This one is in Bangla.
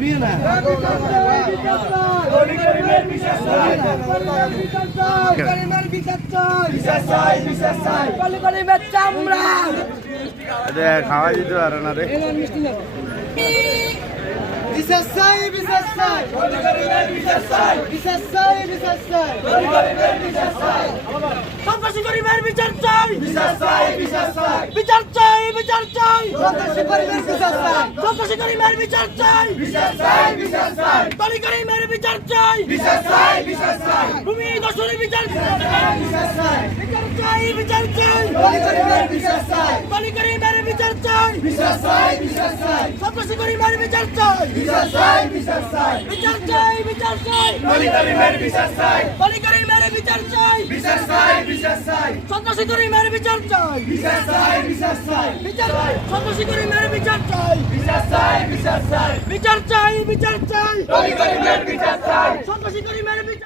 করিমের না? খাওয়া দিতে পারে না রে। বিচার চাই বিচার চাই। বিচার চাই। বিচার চাই সন্ত্রাসী করিমের বিচার চাই বিচার চাই বিচার চাই বিচার চাই সন্ত্রাসী করিমের বিচার চাই সন্ত্রাসী করিমের বিচার চাই বিচার চাই বিচার চাই তলি করিমের বিচার চাই বিচার চাই বিচার চাই ভূমি দশরে বিচার চাই বিচার চাই বিচার চাই বিচার চাই তলি করিমের বিচার চাই তলি করিমের বিচার চাই বিচার চাই বিচার চাই সন্ত্রাসী করিমের বিচার চাই বিচার চাই বিচার চাই বিচার চাই বিচার চাই তলি করিমের বিচার চাই তলি করিমের বিচার চাই বিচার চাই বিচার চাই সন্ত্রাসী করিমের বিচার চাই বিচার চাই বিচার চাই বিচার সন্ত্রাসী করিমের বিচার চাই বিচার চাই বিচার চাই বিচার চাই বিচার চাই তলি করিমের বিচার চাই সন্ত্রাসী করিমের বিচার